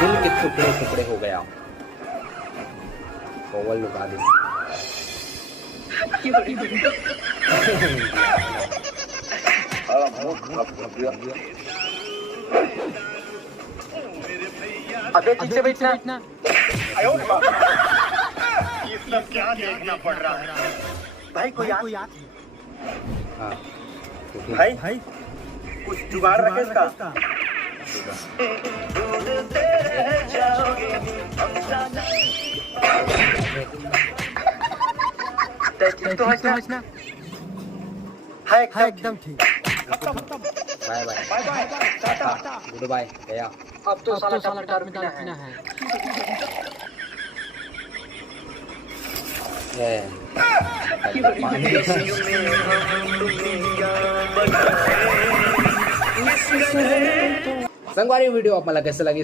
दिल के टुकड़े टुकड़े हो गया। ओवल लुका दे। अबे पीछे बैठना। ये सब क्या देखना पड़ रहा है? भाई कोई याद हाँ भाई कुछ जुगाड़ रखे इसका। तो हंसना है एकदम ठीक। बाय बाय गुड बाय गया। अब तो साला टमाटर पीना है। संगवारी वीडियो आपल्याला कसं लागेल